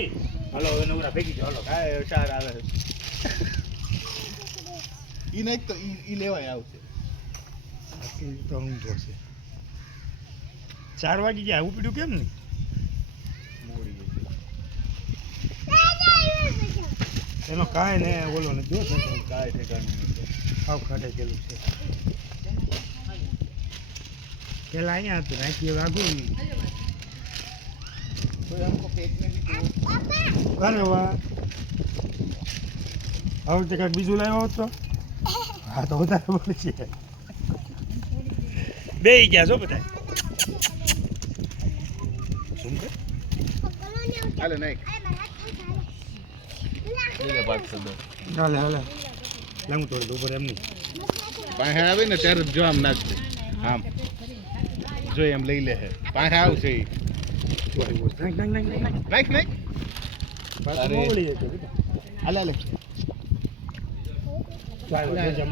નથી હાલો હવે નવરા ભેગી જાઓ હાલો કાંઈ ચાર આવે ઈ નહીં તો ઈ લેવાય આવશે તો ઊંધો છે 4 વાગી ગયા ઉપડ્યું કેમ ને મોડી એનો કાંઈ ને ઓલો ને જો કાંઈ ઠેકાણું નથી આવ ખાટે ગયેલું છે પેલા અહીંયા હતું નાખી હવે આગું कोई हमको फेंकने भी तो અરે વાહ હવે તે કાંઈક બીજું લાવ્યો હોત તો હા તો વધારે પડશે બે ગયા છો બધા શું કે હાલે નાખ લે બાત કર દો હાલે હાલે લાવું તો ઉપર એમ નહીં પાસે આવે ને ત્યારે જો આમ નાખશે આમ જો એમ લઈ લે હે પાસે આવશે ઈ નાખ નાખ અરે હાલે હાલે ચાલો